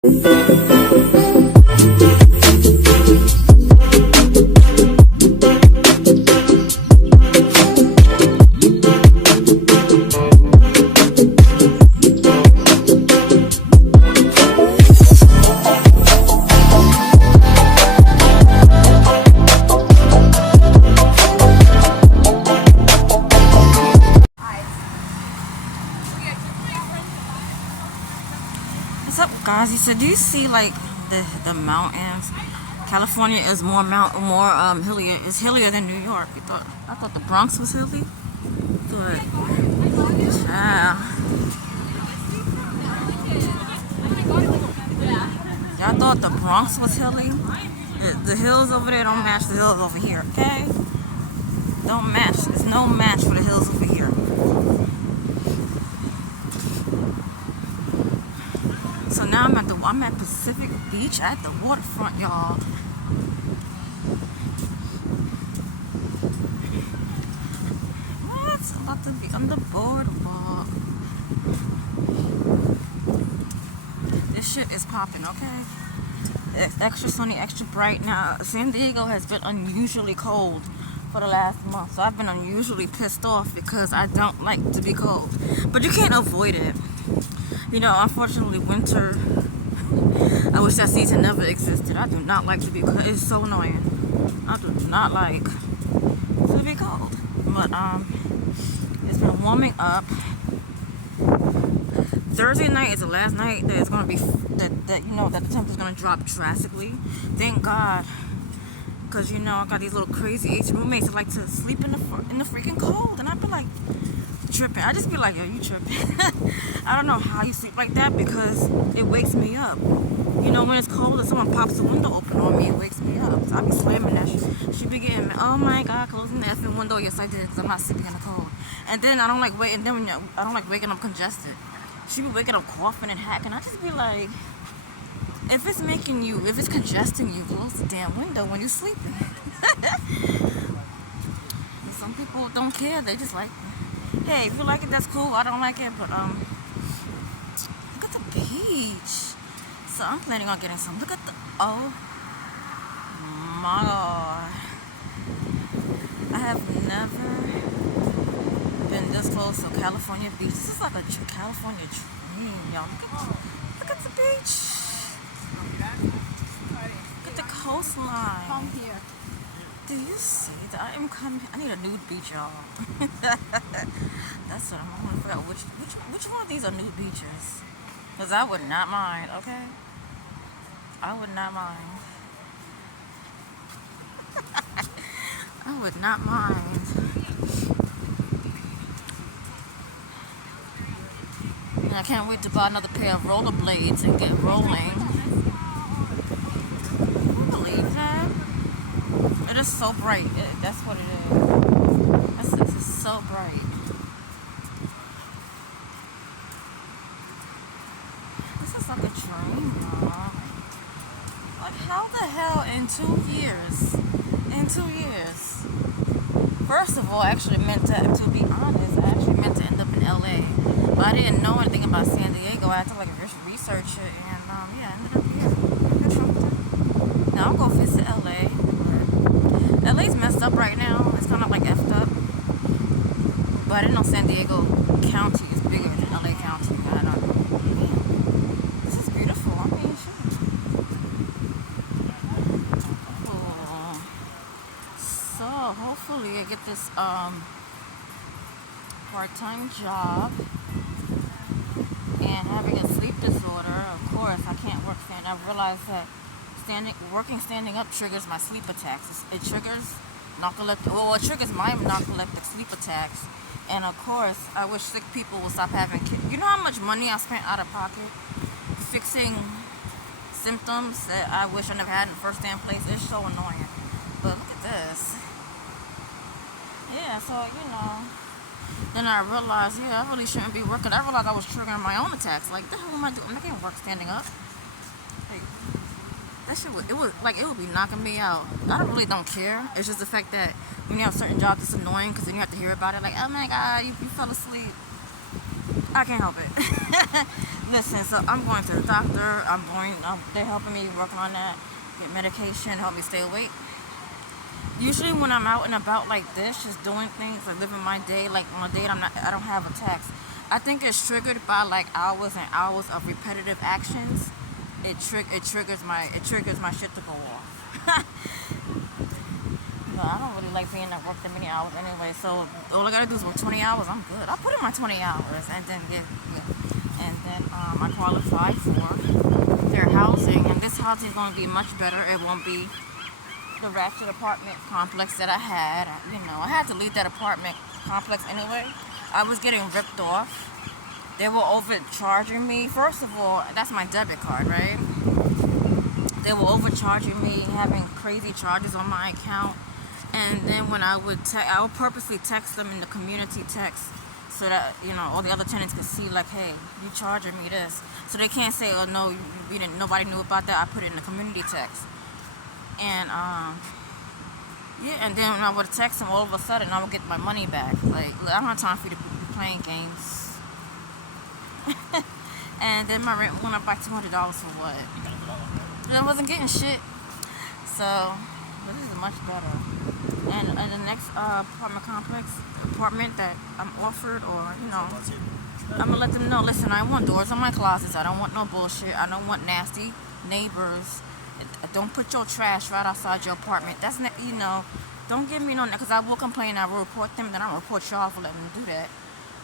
What's up, guys? You said, do you see like the mountains? California is more hillier. It's hillier than New York. I thought the Bronx was hilly, but yeah, y'all thought the Bronx was hilly. The hills over there don't match the hills over here. Okay, don't match. There's no match for the hills over here. So now I'm at Pacific Beach at the waterfront, y'all. What? I'm about to be on the boardwalk. This shit is popping, okay? It's extra sunny, extra bright. Now, San Diego has been unusually cold for the last month. So I've been unusually pissed off because I don't like to be cold. But you can't avoid it. You know, unfortunately, winter, I wish that season never existed. I do not like to be cold. It's so annoying. I do not like to be cold. But, it's been warming up. Thursday night is the last night that it's going to be, that the temperature's going to drop drastically. Thank God. Because, you know, I got these little crazy Asian roommates that like to sleep in the freaking cold. And I'd be like, tripping. I just be like, yo, you tripping. I don't know how you sleep like that because it wakes me up. You know, when it's cold and someone pops the window open on me, it wakes me up. So I be slamming that shit. She be getting, oh my God, closing the effing window. Yes, I did, because I'm not sleeping in the cold. And then I don't like I don't like waking up congested. She be waking up coughing and hacking. I just be like, if it's congesting you, close the damn window when you're sleeping. Some people don't care. They just like, hey, if you like it, that's cool. I don't like it, but look at the beach. So I'm planning on getting some. Look at the, oh my God. I have never been this close to California beach. This is like a California dream, y'all. Look at the beach. Look at the coastline. Come here. Do you see that? I need a nude beach, y'all. That's what I'm going to figure out. Which one of these are nude beaches? Because I would not mind, okay? I would not mind. I would not mind. And I can't wait to buy another pair of rollerblades and get rolling. Can you believe that? It is so bright. That's what it is. This is so bright. This is like a dream, y'all. Like, how the hell in 2 years? First of all, I actually meant to be honest, I actually meant to end up in LA. But I didn't know anything about San Diego. I had to like research it, and yeah, I ended up here. Now I'm gonna visit LA. LA's messed up right now. It's kind of like effed up. But I didn't know San Diego County is bigger than LA County. I don't know. This is beautiful. I mean, shit. Oh. So hopefully I get this part-time job. And having a sleep disorder, of course, I can't work standing. I realized that standing up triggers my sleep attacks. It triggers it triggers my narcoleptic sleep attacks. And of course, I wish sick people would stop having kids. You know how much money I spent out of pocket fixing symptoms that I wish I never had in the first damn place? It's so annoying. But look at this. Yeah, so, you know. Then I realized, yeah, I really shouldn't be working. I realized I was triggering my own attacks. Like, the hell am I doing? I can't work standing up. Like, that shit would be knocking me out. I really don't care. It's just the fact that when you have certain jobs, it's annoying because then you have to hear about it. Like, oh my God, you fell asleep. I can't help it. Listen, so I'm going to the doctor. They're helping me work on that, get medication, help me stay awake. Usually when I'm out and about like this, just doing things, like living my day, like on a day I don't have attacks. I think it's triggered by like hours and hours of repetitive actions. It triggers my shit to go off. But I don't really like being at work that many hours anyway. So all I gotta do is work 20 hours. I'm good. I put in my 20 hours, and then I qualify for their housing, and this housing is going to be much better. It won't be the ratchet apartment complex that I had. I had to leave that apartment complex anyway. I was getting ripped off. They were overcharging me. First of all, that's my debit card, right? They were overcharging me, having crazy charges on my account. And then when I would purposely text them in the community text so that, all the other tenants could see, like, hey, you charging me this. So they can't say, oh, no, nobody knew about that. I put it in the community text. And, and then when I would text them, all of a sudden, I would get my money back. Like, I don't have time for you to be playing games. And then my rent went up by $200 for what? And I wasn't getting shit. So, but this is much better. And the next apartment that I'm offered, or, I'm going to let them know, listen, I want doors on my closets. I don't want no bullshit. I don't want nasty neighbors. Don't put your trash right outside your apartment. That's, don't give me no, because I will complain. I will report them, then I'll report y'all for letting them do that.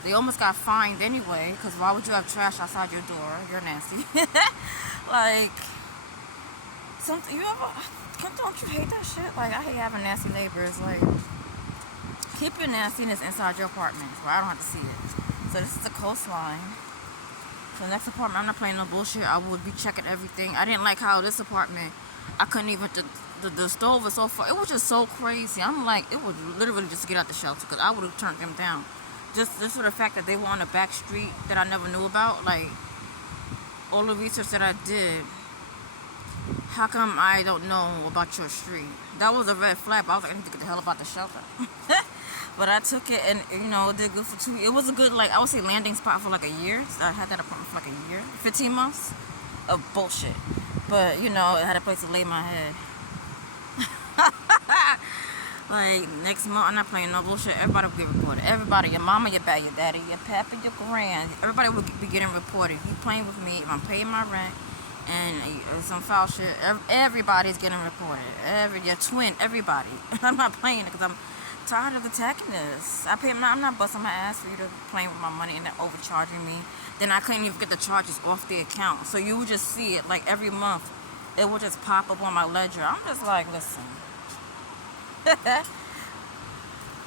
They almost got fined anyway, because why would you have trash outside your door? You're nasty. Like, something, don't you hate that shit? Like, I hate having nasty neighbors. Like, keep your nastiness inside your apartment where I don't have to see it. So this is the coastline. So the next apartment, I'm not playing no bullshit. I would be checking everything. I didn't like how this apartment, I couldn't even, the stove was so far. It was just so crazy. I'm like, it was literally just to get out the shelter, because I would have turned them down. Just for the fact that they were on a back street that I never knew about. Like, all the research that I did, how come I don't know about your street? That was a red flag. I was like, I need to get the hell about the shelter. But I took it, and it did good for 2 years. It was a good, like, I would say landing spot for like a year. So I had that apartment for like a year, 15 months of bullshit. But it had a place to lay my head. Like, next month, I'm not playing no bullshit. Everybody will get reported. Everybody, your mama, your daddy, your papa, your grand. Everybody will be getting reported. If you playing with me, if I'm paying my rent, and some foul shit, everybody's getting reported. Your twin, everybody. I'm not playing it because I'm tired of attacking this. I'm not busting my ass for you to playing with my money and then overcharging me. Then I couldn't even get the charges off the account. So you would just see it, like, every month. It would just pop up on my ledger. I'm just like, listen.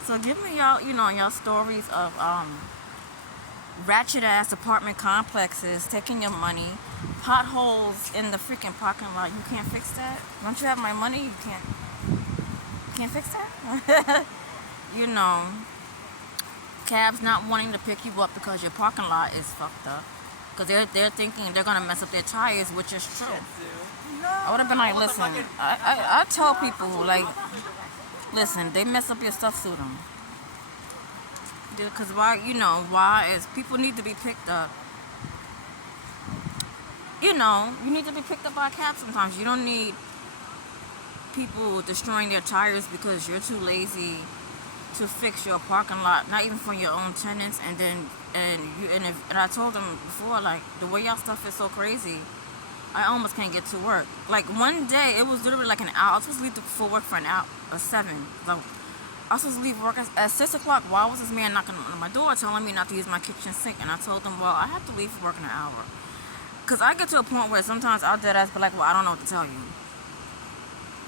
So give me y'all stories of ratchet ass apartment complexes taking your money, potholes in the freaking parking lot. You can't fix that. Don't you have my money? You can't fix that. Cabs not wanting to pick you up because your parking lot is fucked up. Because they're thinking they're gonna mess up their tires, which is true. I would have been like, listen, I tell people, like, listen, they mess up your stuff, sue them. Because why is people need to be picked up. You need to be picked up by a cab sometimes. You don't need people destroying their tires because you're too lazy to fix your parking lot, not even for your own tenants. And I told them before, like, the way y'all stuff is so crazy, I almost can't get to work. Like, one day, it was literally like an hour. I was supposed to leave for work for an hour, or 7. Like, I was supposed to leave work at 6 o'clock. Why was this man knocking on my door telling me not to use my kitchen sink? And I told him, well, I have to leave for work in an hour. Because I get to a point where sometimes I'll dead ass be like, well, I don't know what to tell you.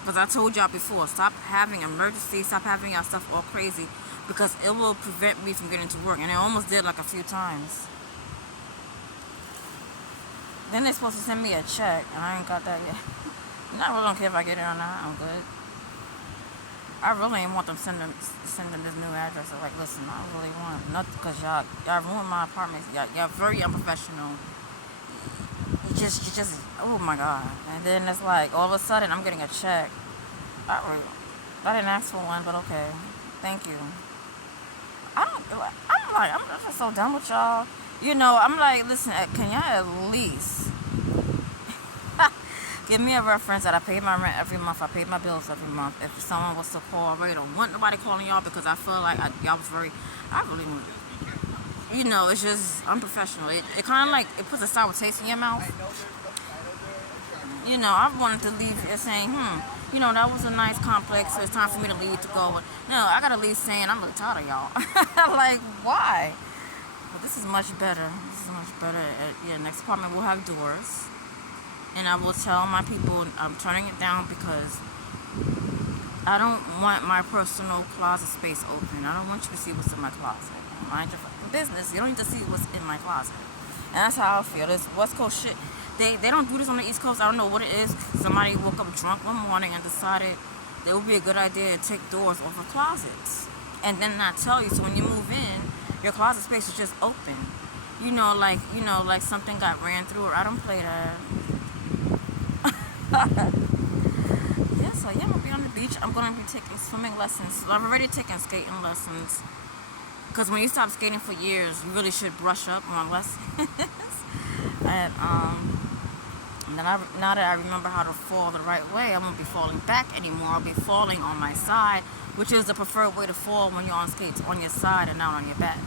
Because I told y'all before, stop having emergencies, stop having y'all stuff all crazy, because it will prevent me from getting to work. And it almost did, like, a few times. Then they're supposed to send me a check, and I ain't got that yet. I really don't care if I get it or not. I'm good. I really ain't want them sending this new address. I'm like, listen, I really want nothing, because y'all ruined my apartment. Y'all very unprofessional. You just, oh my God. And then it's like, all of a sudden, I'm getting a check. I didn't ask for one, but okay. Thank you. I'm just so done with y'all. I'm like, listen, can y'all at least give me a reference that I paid my rent every month, I paid my bills every month. If someone was to call, I really don't want nobody calling y'all because I feel like y'all was I really, it's just unprofessional. It kind of like, it puts a sour taste in your mouth. I wanted to leave here saying, that was a nice complex, so it's time for me to leave to go. No, I gotta leave saying, I'm really tired of y'all. Like, why? But this is much better. This is much better. Next apartment will have doors. And I will tell my people I'm turning it down because I don't want my personal closet space open. I don't want you to see what's in my closet. Mind your fucking business. You don't need to see what's in my closet. And that's how I feel. This West Coast shit, they don't do this on the East Coast. I don't know what it is. Somebody woke up drunk one morning and decided it would be a good idea to take doors over closets. And then not tell you. So when you move in, your closet space is just open. Like something got ran through or I don't play that. I'm gonna be on the beach. I'm gonna be taking swimming lessons. I've already taken skating lessons. Because when you stop skating for years, you really should brush up on lessons. And then now that I remember how to fall the right way, I won't be falling back anymore. I'll be falling on my side, which is the preferred way to fall when you're on skates, on your side and not on your back.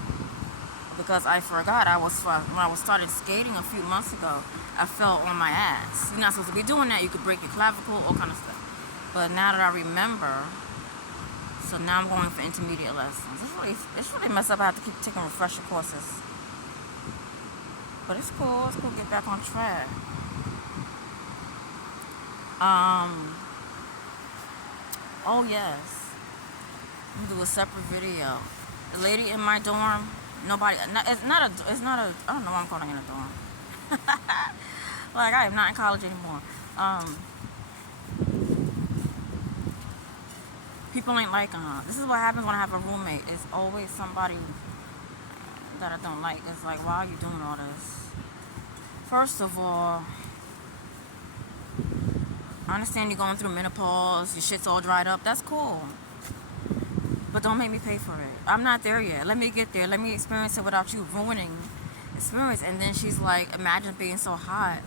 Because I forgot, when I started skating a few months ago, I fell on my ass. You're not supposed to be doing that. You could break your clavicle, all kind of stuff. But now that I remember, so now I'm going for intermediate lessons. It's really messed up. I have to keep taking refresher courses. But it's cool. It's cool to get back on track. Oh yes. I'm gonna do a separate video. The lady in my dorm, it's not a, I don't know why I'm calling it a dorm. Like, I am not in college anymore. People ain't liking her. This is what happens when I have a roommate. It's always somebody that I don't like. It's like, why are you doing all this? First of all, I understand you're going through menopause, your shit's all dried up. That's cool. But don't make me pay for it. I'm not there yet. Let me get there. Let me experience it without you ruining experience. And then she's like, imagine being so hot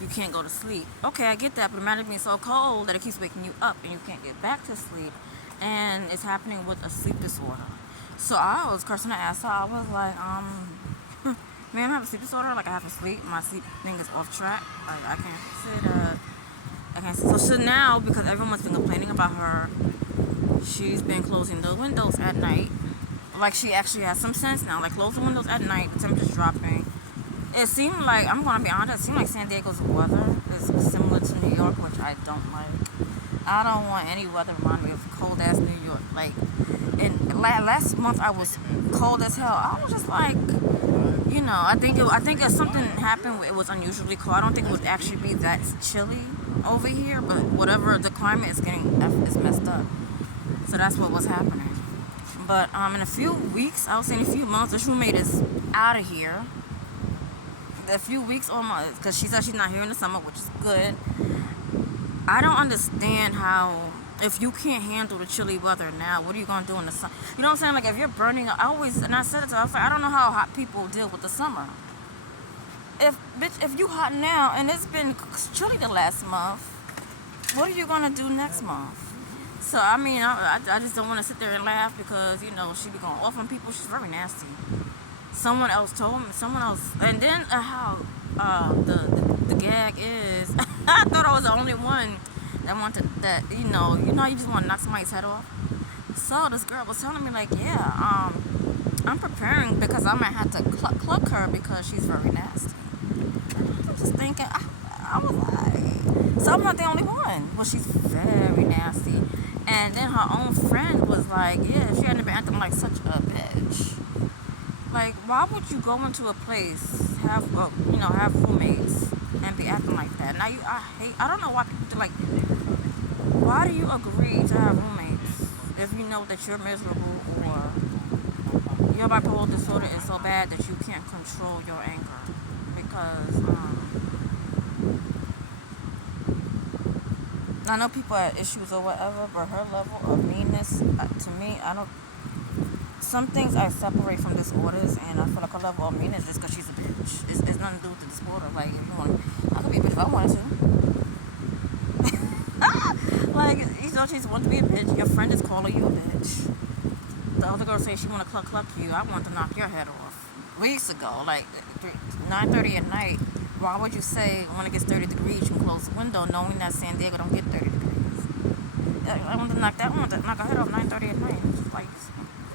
you can't go to sleep. Okay, I get that, but imagine being so cold that it keeps waking you up and you can't get back to sleep. And it's happening with a sleep disorder. So I was cursing her ass out. I was like, ma'am, I have a sleep disorder. Like, I have to sleep. My sleep thing is off track. Like, I can't sit. I can't sit. So now, because everyone's been complaining about her, she's been closing the windows at night. Like, she actually has some sense now. Like, close the windows at night. The temperature's dropping. It seemed like, I'm going to be honest, it seemed like San Diego's weather is similar to New York, which I don't like. I don't want any weather around me of cold-ass New York. Like, and last month I was cold as hell. I was just like, I think if something happened, it was unusually cold. I don't think it would actually be that chilly over here, but whatever, the climate is messed up. So that's what was happening. But in a few weeks, I would say in a few months, this roommate is out of here. A few weeks almost, because she said she's not here in the summer, which is good. I don't understand how, if you can't handle the chilly weather now, what are you going to do in the summer? You know what I'm saying? Like, if you're burning, and I said it to her, I was like, I don't know how hot people deal with the summer. If you hot now, and it's been chilly the last month, what are you going to do next month? So, I mean, I just don't want to sit there and laugh because, she be going off on people. She's very nasty. Someone else told me, and then how the gag is, I thought I was the only one that wanted that, you just want to knock somebody's head off. So this girl was telling me, like, yeah, I'm preparing because I might have to cluck her because she's very nasty. I'm just thinking, I was like, so I'm not the only one. Well, she's very nasty. And then her own friend was like, yeah, she hadn't been acting like such a bitch. Like, why would you go into a place, have roommates, and be acting like that? Now, I don't know why people do, like, why do you agree to have roommates if you know that you're miserable or your bipolar disorder is so bad that you can't control your anger? Because, I know people have issues or whatever, but her level of meanness, to me, some things I separate from disorders, and I feel like a level of mean is just because she's a bitch. It's nothing to do with the disorder. Like, if you want, I could be a bitch if I wanted to. Like, she's want to be a bitch. Your friend is calling you a bitch. The other girl says she want to cluck you. I want to knock your head off. Weeks ago, like 9:30 at night. Why would you say when it gets 30 degrees you can close the window knowing that San Diego don't get 30 degrees? I want to knock her head off 9:30 at night. It's just like,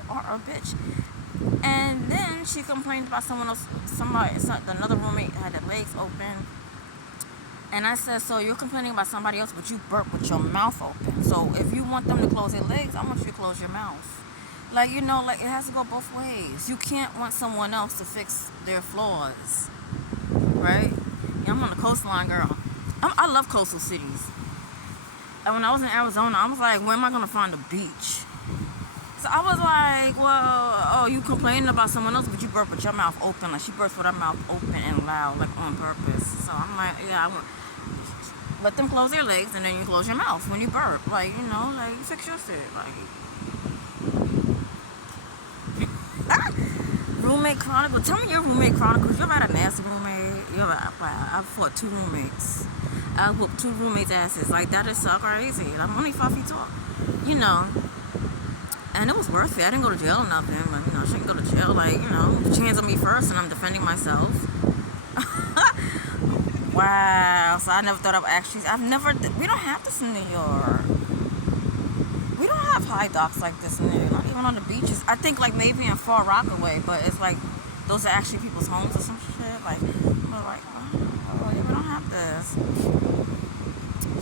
or a bitch. And then she complained about someone else. Another roommate had their legs open. And I said, so you're complaining about somebody else, but you burp with your mouth open. So if you want them to close their legs, I want you to close your mouth. Like, like it has to go both ways. You can't want someone else to fix their flaws, right? Yeah, I'm on the coastline, girl. I love coastal cities. And when I was in Arizona, I was like, where am I going to find a beach? So I was like, well, you complaining about someone else, but you burp with your mouth open. Like, she burps with her mouth open and loud, like on purpose. So I'm like, yeah, let them close their legs, and then you close your mouth when you burp. Like, like, fix your shit. Like, roommate chronicle. Tell me your roommate chronicles. You ever had a nasty roommate? I've fought 2 roommates. I whooped 2 roommates' asses. Like, that is so crazy. I'm only 5 feet tall. And it was worth it. I didn't go to jail or nothing. But, I shouldn't go to jail. Like, the chance on me first, and I'm defending myself. Wow. So I never thought we don't have this in New York. We don't have high docks like this in New York. Not even on the beaches. I think, like, maybe in Far Rockaway, but it's like, those are actually people's homes or some shit. Like, we're like, oh, yeah, we don't have this.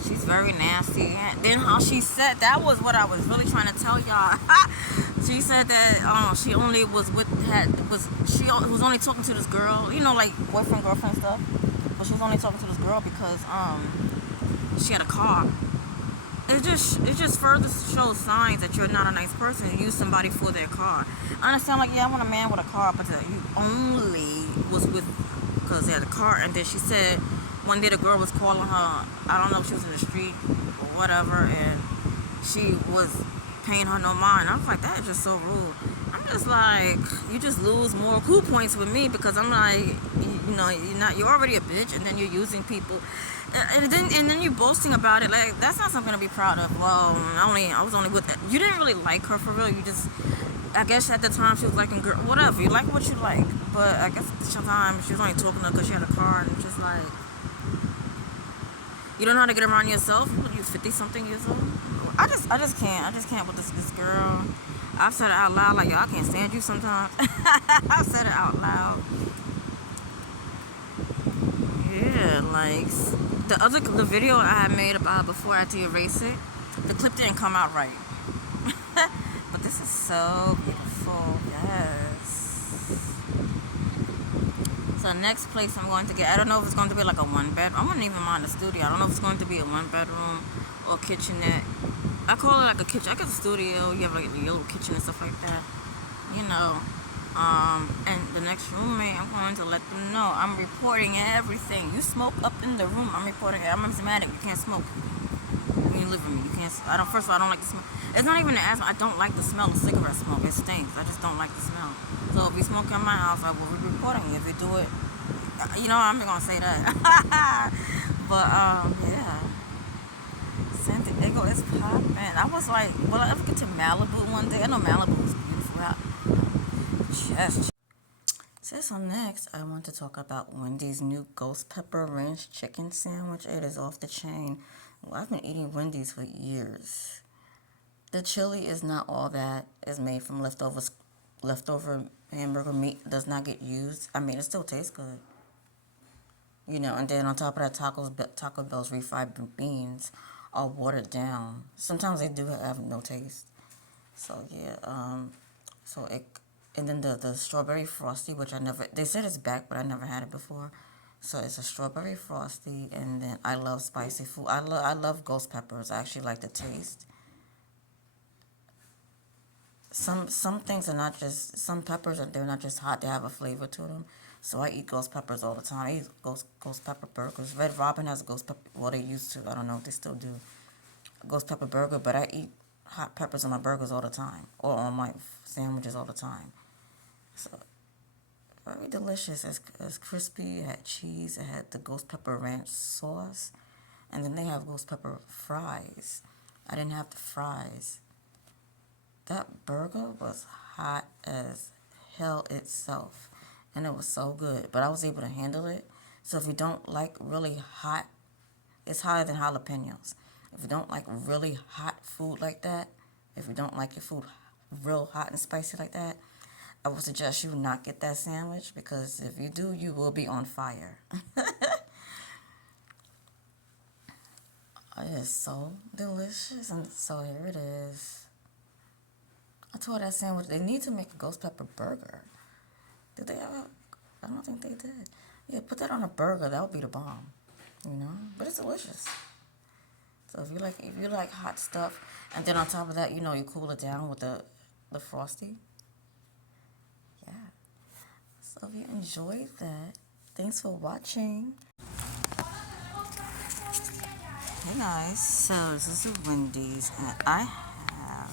She's very nasty. And then how she said, that was what I was really trying to tell y'all. She said that she only was only talking to this girl, like boyfriend, girlfriend stuff. But she was only talking to this girl because she had a car. It just further shows signs that you're not a nice person. You use somebody for their car. I understand, like, yeah, I want a man with a car, but you only was with because they had a car. And then she said one day the girl was calling her. I don't know if she was in the street or whatever, and she was paying her no mind. I was like, that is just so rude. I'm just like, you just lose more cool points with me because I'm like, you're already a bitch, and then you're using people. And then you're boasting about it. Like, that's not something to be proud of. Well, I was only with you didn't really like her for real. You just, I guess at the time she was liking girl, whatever. You like what you like, but I guess at the time she was only talking to her because she had a car, and just like, you don't know how to get around yourself. You 50-something years old. I just can't with this girl. I've said it out loud. Like, yo, I can't stand you sometimes. I've said it out loud. Yeah, like the video I had made about before I had to erase it, the clip didn't come out right. But this is so beautiful. Yes. So next place I'm going to get, I don't know if it's going to be like a 1-bedroom. I wouldn't even mind a studio. I don't know if it's going to be a 1-bedroom or kitchenette. I call it like a kitchen. I guess a studio. You have like a little kitchen and stuff like that. And the next roommate, I'm going to let them know. I'm reporting everything. You smoke up in the room, I'm reporting it. I'm asthmatic. You can't smoke when you live with me. You can't. First of all, I don't like the smell. It's not even the asthma. I don't like the smell of cigarette smoke. It stinks. I just don't like the smell. So if you smoke in my house, I will be reporting you. If you do it, I'm not gonna say that. But yeah. San Diego is popping. I was like, will I ever get to Malibu one day? I know Malibu is beautiful. Yes. So next, I want to talk about Wendy's new Ghost Pepper Ranch Chicken Sandwich. It is off the chain. Well, I've been eating Wendy's for years. The chili is not all that. It's made from leftover hamburger meat. It does not get used. I mean, it still tastes good. And then on top of that, Taco Bell's refried beans are watered down. Sometimes they do have no taste. So yeah, and then the strawberry frosty, which they said it's back, but I never had it before. So it's a strawberry frosty, and then I love spicy food. I love ghost peppers. I actually like the taste. Some things are not just, some peppers they're not just hot, they have a flavor to them. So I eat ghost peppers all the time. I eat ghost pepper burgers. Red Robin has a ghost pepper, well, they used to, I don't know if they still do, a ghost pepper burger, but I eat hot peppers on my burgers all the time, or on my sandwiches all the time. So very delicious. It's crispy. It had cheese. It had the ghost pepper ranch sauce, and then they have ghost pepper fries. I didn't have the fries. That burger was hot as hell itself, and it was so good. But I was able to handle it. So if you don't like really hot, it's hotter than jalapenos. If you don't like really hot food like that, if you don't like your food real hot and spicy like that, I would suggest you not get that sandwich, because if you do, you will be on fire. It is so delicious, and so here it is. I told that sandwich they need to make a ghost pepper burger. Did they ever? I don't think they did. Yeah, put that on a burger. That would be the bomb. But it's delicious. So if you like hot stuff, and then on top of that, you cool it down with the frosty. Yeah. So if you enjoyed that, thanks for watching. Hey guys, so this is the Wendy's, and I have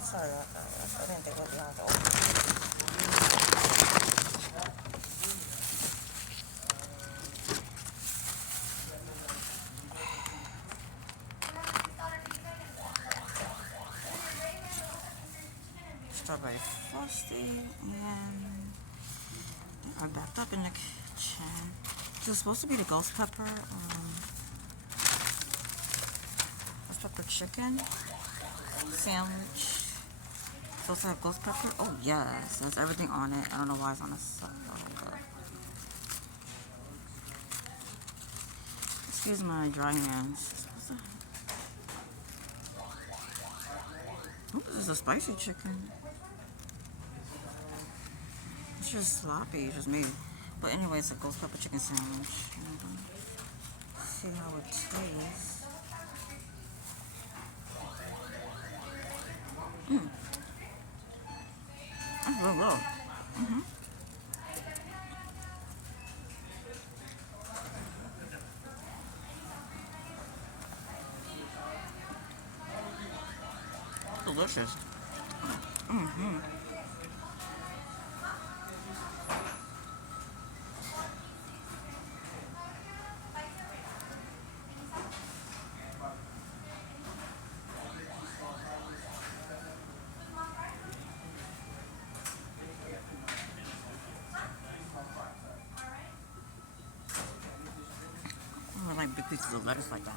sorry about that. I didn't think it would be hard to open. Strawberry frosty, and they are backed up in the kitchen. This is supposed to be the ghost pepper chicken sandwich. Supposed to have ghost pepper. Oh yes, there's everything on it. I don't know why it's on the side. Excuse my dry hands. Oh, this is a spicy chicken. It's just sloppy, it's just me. But anyway, it's a ghost pepper chicken sandwich. See how it tastes. That's real good. Delicious. I like big pieces of lettuce like that.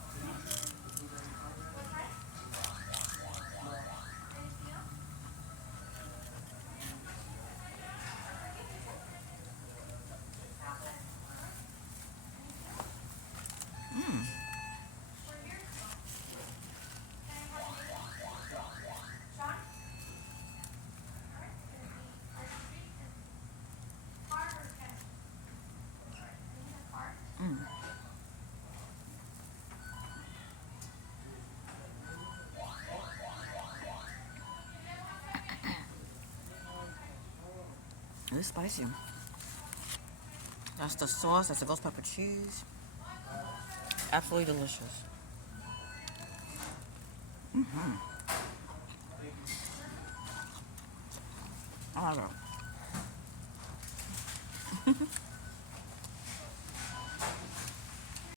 It's spicy. That's the sauce. That's the ghost pepper cheese. Absolutely delicious. I love it.